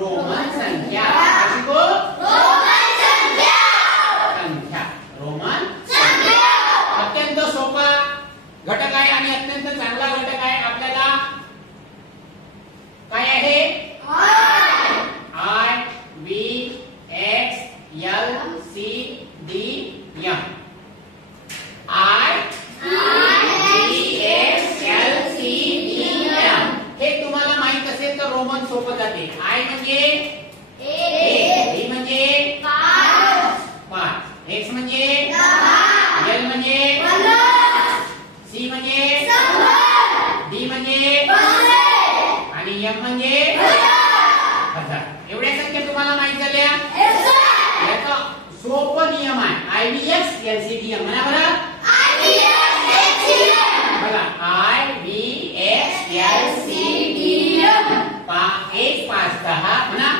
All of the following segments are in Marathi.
रोमन संख्या. कशी गो? रोमन संख्या. संख्या, रोमन संख्या. अत्यंत सोपा घटक आहे आणि अत्यंत चांगला घटक आहे. आपल्याला काय आहे? I V X L C D M. I V X L C D M. हे तुम्हाला माहित असेल तर रोमन सोपं जाते. I म्हणजे एक, V म्हणजे 5, X म्हणजे 10, L म्हणजे 50, C म्हणजे 100, D म्हणजे 100 आणि M म्हणजे 1000. एवढ्या संख्या तुम्हाला माहित झाल्या. याचा सोपं नियम आहे. IVX LCDM म्हणा बरं. बघा IVX LCDM. 1 5 10 म्हणा.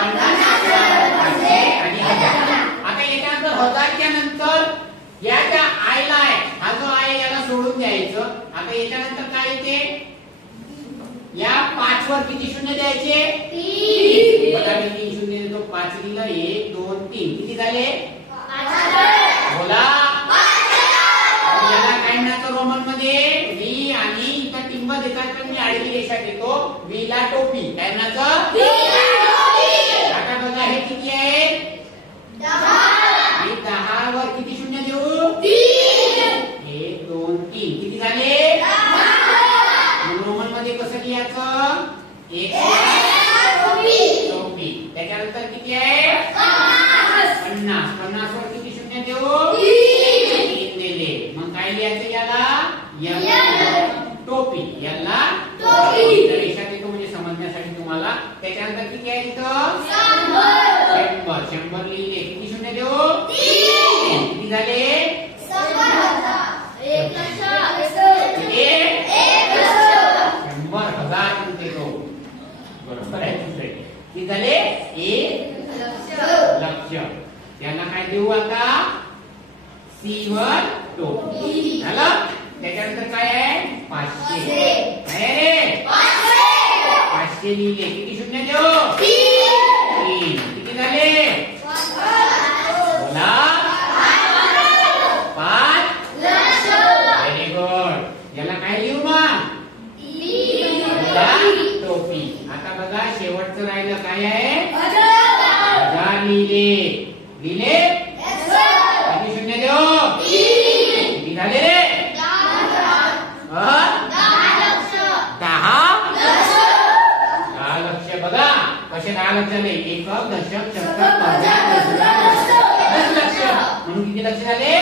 50 आणि 1000. आता याच्यानंतर 1000च्या नंतर या ज्या आयला आहे, हा जो आहे याला सोडून द्यायचं. आता याच्यानंतर काय येते? या 5 वर किती शून्य द्यायचे? 3. बघा मी 3 शून्य देतो. 5 दिलं. 1 2 3 किती झाले? बोला. याला काय म्हणायचं रोमन मध्ये? व्ही आणि इथं टिंब देतात तर मी आडवी रेषा देतो. व्ही ला टोपी. काय म्हणायचं? आता बघा हे किती आहे? 10. 10 वर किती शून्य देऊ? 1 2 3 किती झाले? रोमन मध्ये कसं लिहायचं? 1 टोपी. त्याच्यानंतर किती आहे? 50. 50 वर किती शून्य देऊ? 3 दिले. मग काय लिहायचं याला? टोपी. याला रेषा देतो म्हणजे समजण्यासाठी तुम्हाला. त्याच्यानंतर किती आहे तिथं? 100. 100 लिहिले. किती शून्य देऊ? 3. किती झाले? 100,000 देतो. बरोबर आहे. किती झाले? 1 लक्ष. याला काय देऊ आता? सी वर टोपी. झालं. त्याच्यानंतर काय आहे? 500. काय रे? 500 लिहिले. किती शून्य देऊ? 3. किती झाले? बोला. 5 व्हेरी गुड. याला काय लिहू मग? टोपी. आता बघा शेवटचं राहिलं काय आहे? 1000 लिहिले. लिहिले. किती शून्य देऊ? 3. किती झाले रे? 10 लक्ष. बघा कसे 10 लक्ष झाले? 1 दशक शतक 10 लक्ष. म्हणून किती लक्ष झाले?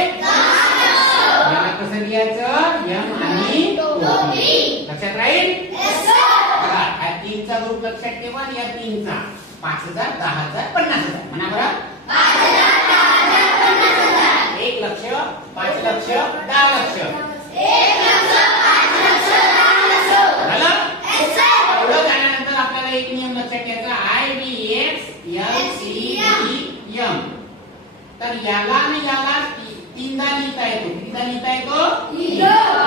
याला कसं लिहायचं? यम आणि टोपी. लक्षात राहील? बघा या 3 चा ग्रुप लक्षात ठेवा. या 3 चा 5000 10000 50000 म्हणा बरं. 1 लक्ष 5 लक्ष 10 लक्ष. झालं. एवढं झाल्यानंतर आपल्याला एक नियम लक्षात ठेवायचा. IVX LCDM. तर याला आणि याला 3दा लिहिता येतो. कितीदा लिहिता येतो?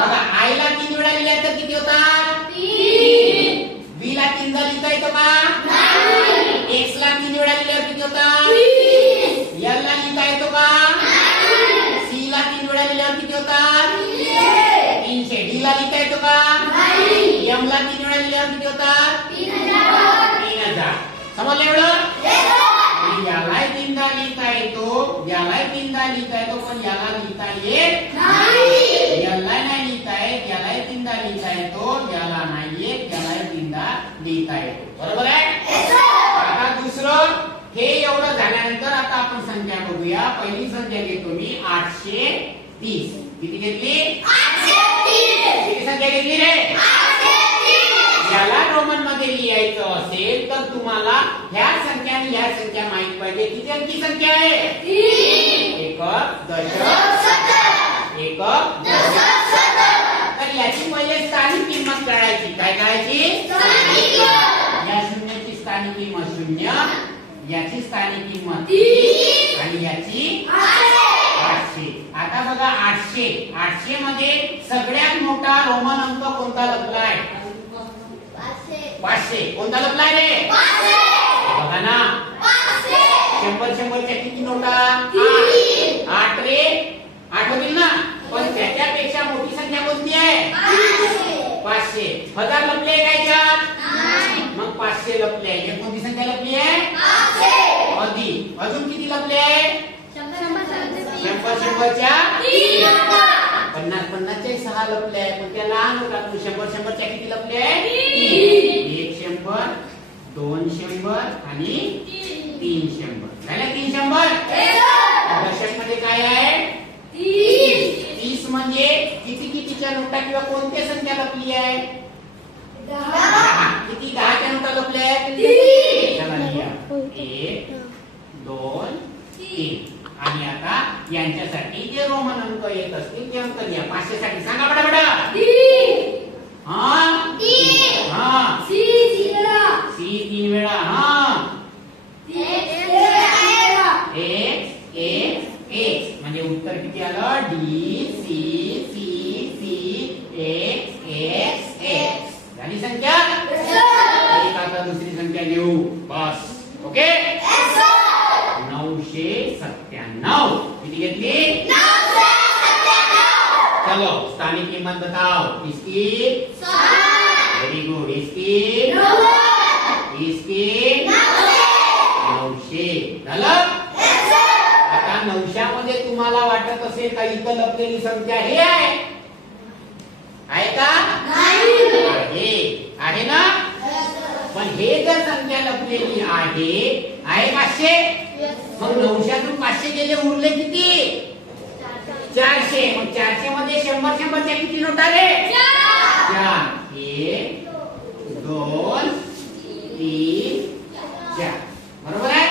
बघा आयला 3 वेळा लिहिल्या तर किती होतात? 3. बी ला 3दा लिहिता येतो का? नाही. एक्स ला 3 वेळा लिहिल्यावर किती होतात? 3. एल ला लिहिता येतो का? नाही. सी ला 3 वेळा लिहिल्यावर किती होतात? 300. डी ला लिहिता येतो का? नाही. एम ला 3 वेळा लिहिल्यावर किती होतात? 3000. समजलं एवढं? यालाही 3दा लिहिता येतो. यालाही 3दा लिहिता येतो. पण याला लिहिता येत नाही. याला नाही लिहिता येत. यालाही 3दा लिहिता येतो. याला नाही येत. यालाही 3दा लिहिता येतो. बरोबर आहे? आता दुसरं हे एवढं झाल्यानंतर आता आपण संख्या बघूया. पहिली संख्या घेतो मी 830. किती घेतली? 830. किती संख्या घेतली रे? 830. याला रोमन मध्ये लिहायचं असेल तर तुम्हाला ह्या संख्या आणि ह्या संख्या माहित पाहिजे. किती अंकी संख्या आहे? 3. 1 दशक 1 दशक. तर याची पहिले स्थानिक किंमत काढायची. काय काढायची? या शून्याची स्थानिक किंमत 0. याची स्थानिक किंमत 3 आणि याची 800. आता बघा 800 मध्ये सगळ्यात मोठा रोमन अंक कोणता लपला आहे? 500 कोणता लपलाय रे? बघा ना 100 च्या किती नोटा? 8 रे 8 होतील ना. पण त्याच्यापेक्षा मोठी संख्या कोणती आहे? 500. 1000 लपले काय याच्यात? मग 500 लपले आहे. एक कोणती संख्या लपली आहे? अधिक. अजून किती लपले आहे? 100 च्या 50 च्या 6 लपले आहे. पण त्या लहान होतात. 100 च्या किती लपले आहे? 100 200 आणि 300. झाले 300. दशक मध्ये काय आहे? 30 म्हणजे किती कितीच्या नोटा किंवा कोणत्या संख्या लपली आहे? 10. किती 10 च्या नोटा लपल्या आहेत? चला लिहा 1 2 3. आणि आता यांच्यासाठी जे रोमन अंक येत असतील ते अंक लिहा. 500 साठी सांगा बडा. हा सी 3 वेळा. एक्स म्हणजे उत्तर किती आलं? D C C C X X. झाली संख्या. एक आता दुसरी संख्या घेऊ बस. ओके 997. किती घेतली? चलो स्थानिक किंमत बताओ. इसकी वेरी गुड. इसकी 900 झालं. आता 900 मध्ये तुम्हाला वाटत असेल का इथं लपलेली संख्या हे आहे का? आहे ना. पण हे जर संख्या लपलेली आहे 500. मग 900तून 500 गेले उरले किती? 400. मग 400 मध्ये 100 च्या किती नोटा रे? 4. 1 2 3 4. बरोबर आहे.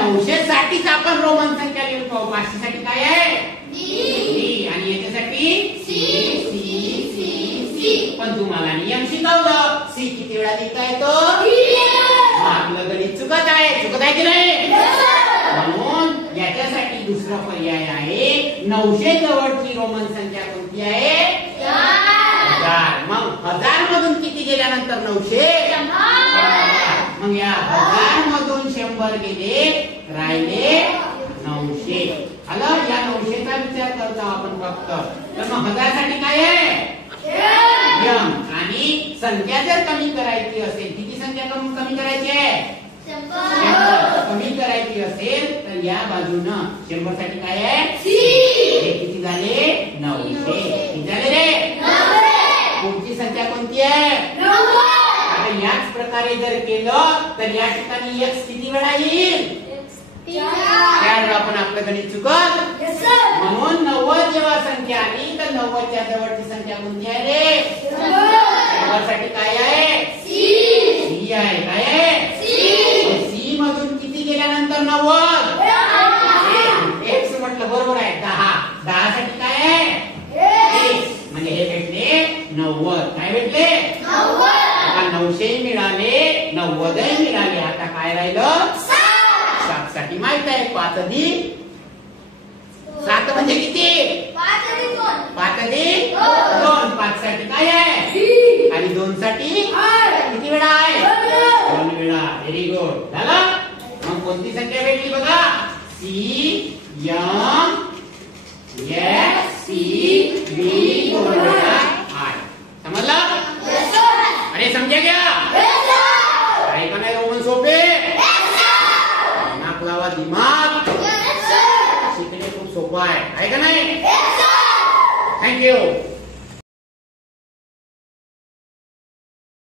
900 साठीच आपण रोमन संख्या लिहून पाहू. 500 साठी काय आहे? डी. आणि याच्यासाठी सी. पण तुम्हाला नियम शिकवलं. सी किती वेळा लिहिता येतो? आपलं गणित चुकत आहे की नाही? म्हणून याच्यासाठी दुसरा पर्याय आहे. 900 जवळची रोमन संख्या कोणती आहे? 1000. मग 1000 मधून किती गेल्यानंतर 900? मग या 1000 मधून 100 गेले राहिले 900. आलं. या 900चा विचार करतो आपण फक्त. तर मग 1000 साठी काय आहे? यम. आणि संख्या जर कमी करायची असेल, किती संख्या कमी करायची आहे? 100. कमी करायची असेल तर या बाजूनं 100 साठी काय आहे? हे किती झाले? 900. किती झाले रे? पुढची संख्या कोणती आहे? आता याच प्रकारे जर केलं तर या ठिकाणी x किती वेळा येईल? 4 वेळा. आपण आपलं गणित चुकत. म्हणून 90 जेव्हा संख्या आली तर 90 च्या जवळची संख्या कोणती आहे रे? 100 साठी काय आहे? सी आहे. काय आहे? सी मधून किती गेल्यानंतर 90? एक्स म्हटलं बरोबर आहे. 10 साठी काय आहे? एक्स. म्हणजे हे भेटले 90. काय भेटले? 900 मिळाले 90 मिळाले. आता काय राहिलं? 7 साठी माहित आहे 5 अधिक 7 म्हणजे किती? 5 अधिक 2. 5 साठी काय आहे? आणि 2 साठी किती वेळा आहे? 2 वेळा. Very good. झालं. मग कोणती संख्या भेटली बघा? C M S C B 2 वेळा आय. समजलं? अरे समजा क्या? आहे का नाही रोमन सोपे? नाक लावा दिमाग. शिकणे खूप सोपं आहे का नाही? थँक्यू.